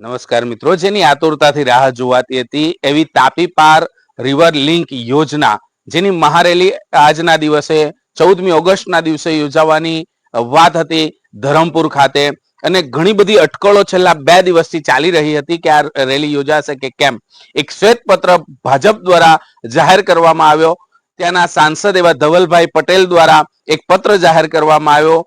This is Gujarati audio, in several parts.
નમસ્કાર મિત્રો, જેની આતુરતાથી રાહ જોવાતી હતી એવી તાપી પાર રિવર લિંક યોજના, જેની મહારેલી આજના દિવસે, ચૌદમી ઓગસ્ટના દિવસે યોજાવાની વાત હતી ધરમપુર ખાતે. અને ઘણી બધી અટકળો છેલ્લા બે દિવસથી ચાલી રહી હતી કે આ રેલી યોજાશે કે કેમ. એક શ્વેત પત્ર ભાજપ દ્વારા જાહેર કરવામાં આવ્યો. ત્યાંના સાંસદ એવા ધવલભાઈ પટેલ દ્વારા એક પત્ર જાહેર કરવામાં આવ્યો.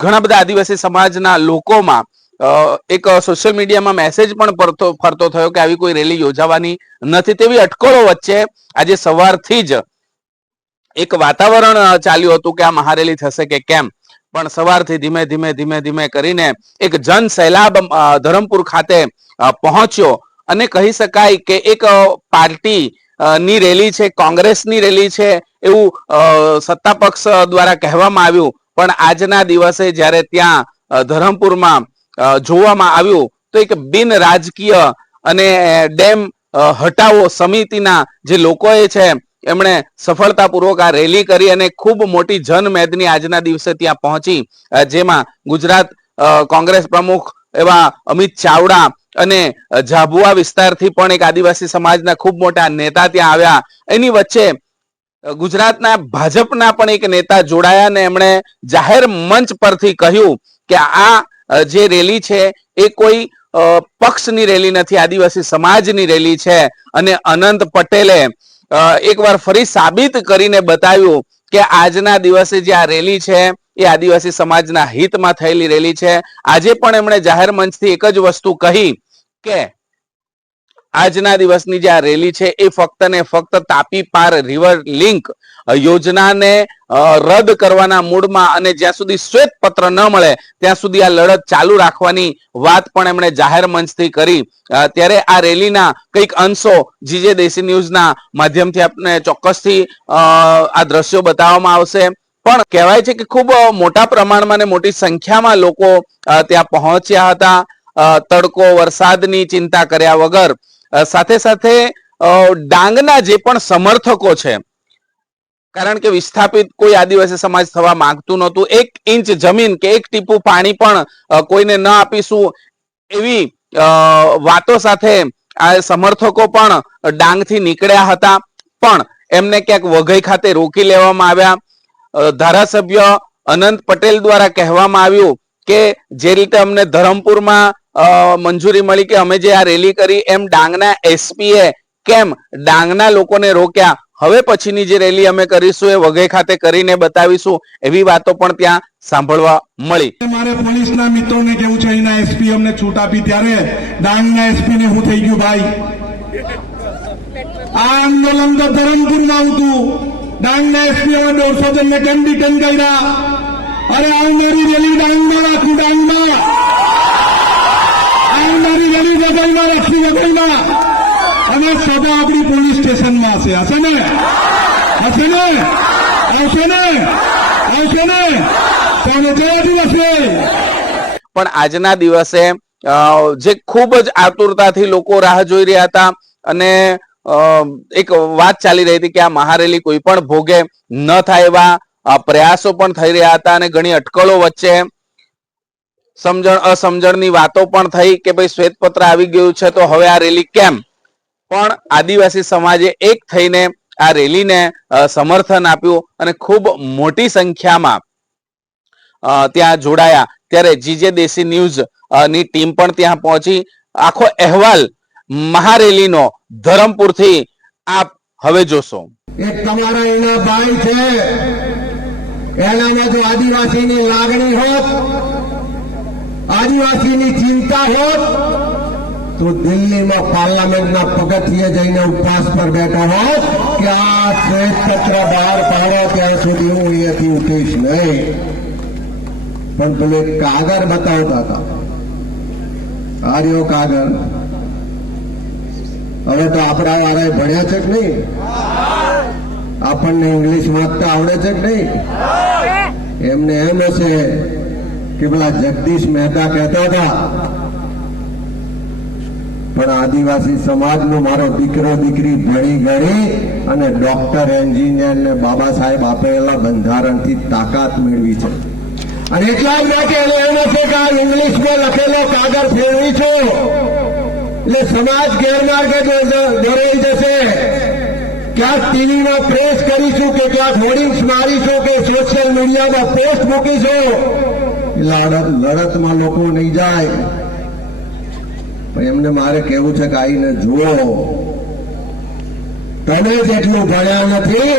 ઘણા બધા આદિવાસી સમાજના લોકોમાં એક સોશિયલ મીડિયામાં મેસેજ પણ ફરતો થયો કે આવી કોઈ રેલી યોજાવાની નથી. તેવી અટકળો વચ્ચે આજે સવારથી જ એક વાતાવરણ ચાલ્યું હતું કે આ મહારેલી થશે કે કેમ? પણ સવારથી ધીમે ધીમે ધીમે ધીમે કરીને એક જન સૈલાબ ધરમપુર ખાતે પહોંચ્યો. અને કહી શકાય કે એક પાર્ટી ની રેલી છે, કોંગ્રેસની રેલી છે, એવું સત્તા પક્ષ દ્વારા કહેવામાં આવ્યું. પણ આજના દિવસે જ્યારે ત્યાં ધરમપુરમાં જોવામાં આવ્યું, તો એક બિન રાજકીય અને ડેમ હટાવો સમિતિના જે લોકોએ છે, એમણે સફળતાપૂર્વક આ રેલી કરી અને ખૂબ મોટી જનમેદની આજના દિવસે ત્યાં પહોંચી. જેમાં ગુજરાત કોંગ્રેસ પ્રમુખ એવા અમિત ચાવડા અને ઝાબુઆ વિસ્તારથી પણ એક આદિવાસી સમાજના ખૂબ મોટા નેતા ત્યાં આવ્યા. એની વચ્ચે ગુજરાતના ભાજપના પણ એક નેતા જોડાયા અને એમણે જાહેર મંચ પરથી કહ્યું કે આ જે રેલી છે એ કોઈ પક્ષની રેલી નથી, આદિવાસી સમાજની રેલી છે. અને અનંત પટેલે એકવાર ફરી સાબિત કરીને બતાવ્યું કે આજના દિવસે જે આ રેલી છે એ આદિવાસી સમાજના હિતમાં થયેલી રેલી છે. આજે પણ એમણે જાહેર મંચથી એક જ વસ્તુ કહી કે આજના દિવસની જે આ રેલી છે એ ફક્ત ને ફક્ત તાપી પાર રિવર લિંક યોજનાને રદ કરવાના મૂડમાં અને જ્યાં સુધી શ્વેત પત્ર ન મળે, ત્યાં સુધી આ લડત ચાલુ રાખવાની વાત પણ એમણે જાહેર મંચથી કરી. ત્યારે આ રેલીના કંઈક અંશો જીજે દેશી ન્યૂઝના માધ્યમથી આપને ચોક્કસથી આ દ્રશ્યો બતાવવામાં આવશે. પણ કહેવાય છે કે ખૂબ મોટા પ્રમાણમાં ને મોટી સંખ્યામાં લોકો ત્યાં પહોંચ્યા હતા. તડકો, વરસાદની ચિંતા કર્યા વગર. સાથે સાથે ડાંગના જે પણ સમર્થકો છે, કારણ કે વિસ્થાપિત કોઈ આદિવાસી સમાજ થવા માંગતું નહોતું. એક ઇંચ જમીન કે એક ટીપું પાણી પણ કોઈને ન આપીશું એવી વાતો સાથે આ સમર્થકો પણ ડાંગથી નીકળ્યા હતા. પણ એમને ક્યાંક વઘઈ ખાતે રોકી લેવામાં આવ્યા. ધારાસભ્ય અનંત પટેલ દ્વારા કહેવામાં આવ્યું કે જે રીતે અમને ધરમપુરમાં મંજૂરી મળી કે અમે જે આ રેલી કરી એમ ડાંગના એસપીએ કેમ ડાંગના લોકોને રોક્યા? હવે પછીની જે રેલી અમે કરીશું એ વઘઈ ખાતે કરીને બતાવીશું એવી વાતો પણ ત્યાં સાંભળવા મળી. મારે પોલીસના મિત્રોને કેવું છે, અહીંના એસપી અમને છૂટ આપી ત્યારે ડાંગના એસપી ને હું થઈ ગયું, ભાઈ. આ આંદોલન તો ધરમપુરમાં આવતું. આવનારી રેલી ડાંગમાં અને સભા આપણી પોલીસ સ્ટેશનમાં હશે. હશે ને? હશે ને? આવશે ને? આવશે ને? સામે જય આદિવાસી. પણ આજના દિવસે જે ખૂબ જ આતુરતાથી લોકો રાહ જોઈ રહ્યા હતા અને એક વાત ચાલી રહી હતી કે આ મહારેલી કોઈ પણ ભોગે ન થાય એવા પ્રયાસો પણ થઈ રહ્યા હતા અને ઘણી અટકળો વચ્ચે સમજણ, અસમજણની વાતો પણ થઈ કે ભાઈ શ્વેતપત્ર આવી ગયું છે તો હવે આ રેલી કેમ? પણ આદિવાસી સમાજે એક થઈને આ રેલીને સમર્થન આપ્યું અને ખૂબ મોટી સંખ્યામાં ત્યાં જોડાયા. ત્યારે જીજે દેશી ન્યૂઝની ટીમ પણ ત્યાં પહોંચી. આખો અહેવાલ મહારેલીનો ધરમપુરથી આપ હવે જોશો. એક તમારા એના ભાઈ છે. એનામાં જો આદિવાસીની લાગણી હોત, આદિવાસીની ચિંતા હોત, તો દિલ્હીમાં પાર્લામેન્ટના પગથિયે જઈને ઉપવાસ પર બેઠા હોત કે આ શ્વેતપત્ર બહાર પાડો, ત્યાં સુધી હું અહીંયાથી ઉઠીશ નહીં. પણ પેલો કાગળ બતાવતા હતા. આ કાગળ. હવે તો આપણા વાળા ભણ્યા છે કે નહીં? આપણને ઇંગ્લિશ વાંચતા આવડે છે કે નહીં? એમને એમ હશે કે પેલા જગદીશ મહેતા કહેતા હતા, પણ આદિવાસી સમાજનો મારો દીકરો દીકરી ભણી ગણી અને ડોક્ટર એન્જિનિયર ને બાબા સાહેબ આપેલા બંધારણથી તાકાત મેળવી છે. અને એટલા જ માટે એમ હશે કે આ ઇંગ્લિશમાં લખેલો કાગળ ફેરવી છું. એટલે સમાજ ગેરમાર્ગે દોરાઈ જશે. ક્યાંક ટીવીમાં પ્રેસ કરીશું કે ક્યાંક હોર્ડિંગ્સ મારીશું કે સોશિયલ મીડિયામાં પોસ્ટ મૂકીશું. લડતમાં લોકો નહીં જાય. પણ એમને મારે કેવું છે કે આઈને જુઓ. તમે જેટલું ભણ્યા નથી,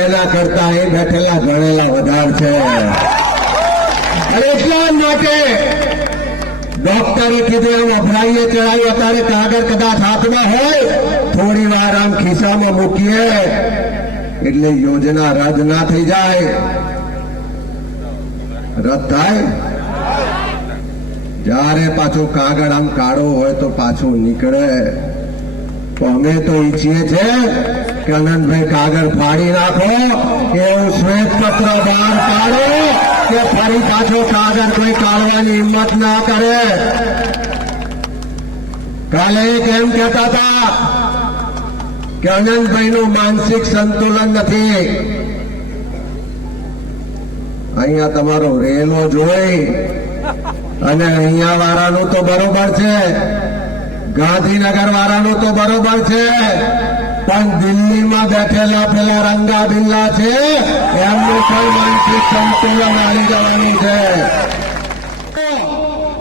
એના કરતા એ બેઠેલા ભણેલા વધારે છે. અને એટલા માટે ડોક્ટરે કીધું એમ અભરાઈએ ચડાવ્યું અત્યારે કાગળ કદાચ હાથમાં હોય થોડી વાર આમ ખિસ્સામાં મૂકીએ એટલે યોજના રદ ના થઈ જાય રદ થાય જ્યારે પાછું કાગળ આમ કાળો હોય તો પાછું નીકળે તો અમે તો ઈચ્છીએ છે કે અનંતભાઈ કાગળ ફાડી નાખો એવું શ્વેત પત્ર બહાર કાઢો કે ફરી પાછો કાગળ, કોઈ કાઢવાની હિંમત ના કરે. કાલે એક કહેતા હતા કે અનંતભાઈનું માનસિક સંતુલન નથી? અહીંયા તમારો રેલો જોઈ અને અહીંયા વાળાનું તો બરોબર છે. ગાંધીનગર વાળાનું તો બરોબર છે. પણ દિલ્હીમાં બેઠેલા પેલા રંગા બિલ્લા છે, એમનું કોઈ માનસિક સંતુલન આવી જવાનું છે.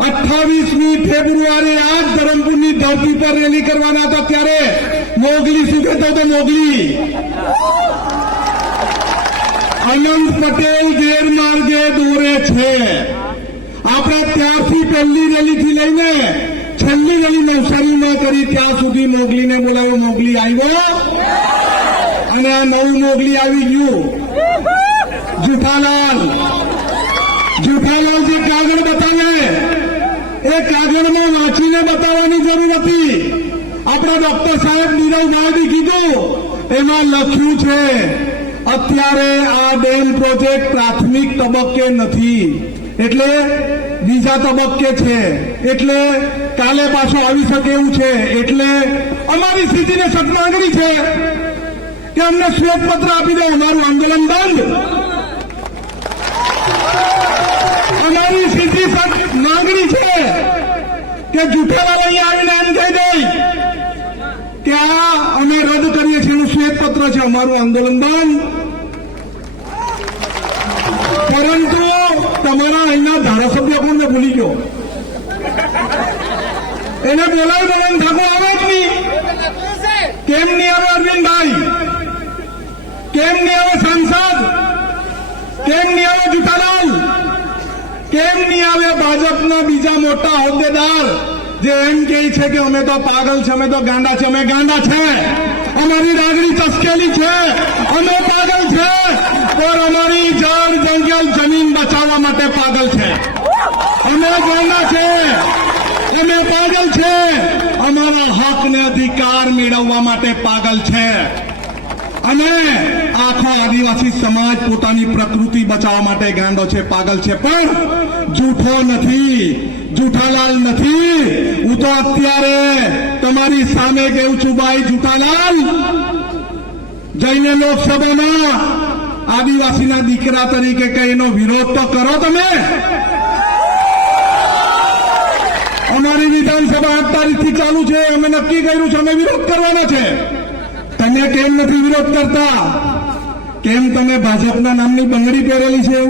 અઠાવીસમી ફેબ્રુઆરી આજ ધરમપુરની ધરતી પર રેલી કરવાના હતા ત્યારે મોગલી શું કહેતો હતો? મોગલી. અનંત પટેલ ગેરમાર્ગે દોરે છે. આપણે ત્યારથી પહેલી રેલીથી લઈને છેલ્લી નવસારી નવસારીમાં કરી ત્યાં સુધી મોગલીને બોલાવો, મોગલી આવ્યો? અને આ નવું મોગલી આવી ગયું. જુઠાલાલ. જુઠાલાલજી કાગળ બતાવે. એ કાગળમાં વાંચીને બતાવવાની જરૂર નથી આપણા ડોક્ટર સાહેબ નીરવ ગાંધી કીધું, એમાં લખ્યું છે, અત્યારે આ ડેમ પ્રોજેક્ટ પ્રાથમિક તબક્કે નથી. એટલે બીજા તબક્કે છે. એટલે કાલે પાછો આવી શકે એવું છે એટલે અમારી સ્થિતિને સટમાંગણી છે કે અમને શ્વેતપત્ર આપી દે, અમારું આંદોલન બંધ. અમારી સ્થિતિ માંગણી છે કે જૂઠાવાળા અહીંયા આવીને એમ કહી દે કે આ અમે રદ કરીએ છીએ, એનું શ્વેતપત્ર છે, અમારું આંદોલન બંધ. પરંતુ તમારા અહીંના ધારાસભ્ય પણ ભૂલી ગયો. એને બોલાવી બોલાવી ઠાકોર આવે જ નહીં. કેમ નહીં આવે અરવિંદભાઈ? કેમ નહીં આવે સાંસદ? કેમ નહીં આવે જુઠાલાલ? કેમ નહીં આવે ભાજપના બીજા મોટા હોદ્દેદાર? જે એમ કે છે કે અમે તો પાગલ છે, અમે તો ગાંડા છે, અમે ગાંડા છે. અમારી રાગડી ચસકેલી છે, અમે પાગલ છે, પણ અમારી જળ જંગલ જમીન બચાવવા માટે પાગલ છે. અમે ગાંડા છે. અમારા હક ને અધિકાર મેળવવા માટે પાગલ છે. અને આખો આદિવાસી સમાજ પોતાની પ્રકૃતિ બચાવવા માટે ગાંડો છે, પાગલ છે. પણ જૂઠો નથી, જૂઠાલાલ નથી. હું તો અત્યારે તમારી સામે ગયું છું ભાઈ જૂઠાલાલ. જઈને લોકસભામાં આદિવાસીના દીકરા તરીકે કઈ એનો વિરોધ તો કરો તમે? અમારી વિધાનસભા આઠ તારીખથી ચાલુ છે. અમે નક્કી કર્યું છે, અમે વિરોધ કરવાનો છે. તમે કેમ નથી વિરોધ કરતા? કેમ તમે ભાજપના નામની બંગડી પહેરેલી છે?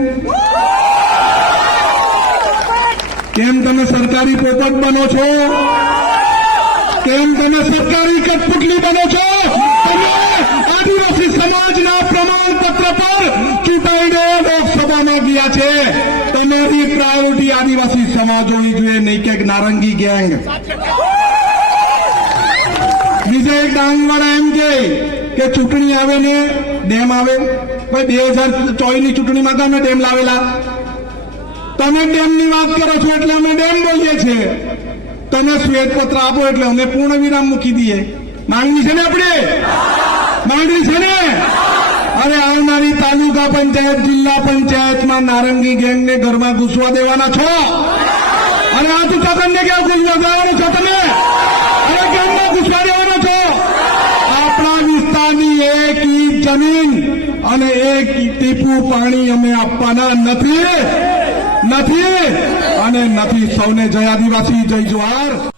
કેમ તમે સરકારી પોપટ બનો છો? કેમ તમે સરકારી કટપુટલી બનો છો? તમે આદિવાસી સમાજના પ્રમાણપત્ર પર ચૂંટાઈને લોકસભામાં ગયા છે. તમારી પ્રાયોરિટી આદિવાસી સમાજોની જોઈએ. નહીં કે નારંગી ગેંગ. બીજા ડાંગવાળા એમ કે કે ચૂંટણી આવે ને ડેમ આવે. ભાઈ, બે હજાર ચોવીસની ચૂંટણીમાં તમે ડેમ લાવેલા? તમે ડેમની વાત કરો છો એટલે અમે ડેમ બોલીએ છીએ. તમે શ્વેતપત્ર આપો એટલે અમે પૂર્ણ વિરામ મૂકી દઈએ. માંગણી છે ને આપણે? માંગણી છે ને? અને આવનારી તાલુકા પંચાયત, જિલ્લા પંચાયતમાં નારંગી ગેંગને ઘરમાં ઘૂસવા દેવાના છો. અને આથી તમને ક્યાં ગુલ્યો જવાનું છો તમે અને ગેંગમાં ઘૂસવા દેવાનો છો. આપણા વિસ્તારની એક ઈટ જમીન અને એક ટીપુ પાણી અમે આપવાના નથી. નથી. અને નથી સૌને જય આદિવાસી, જય જુહાર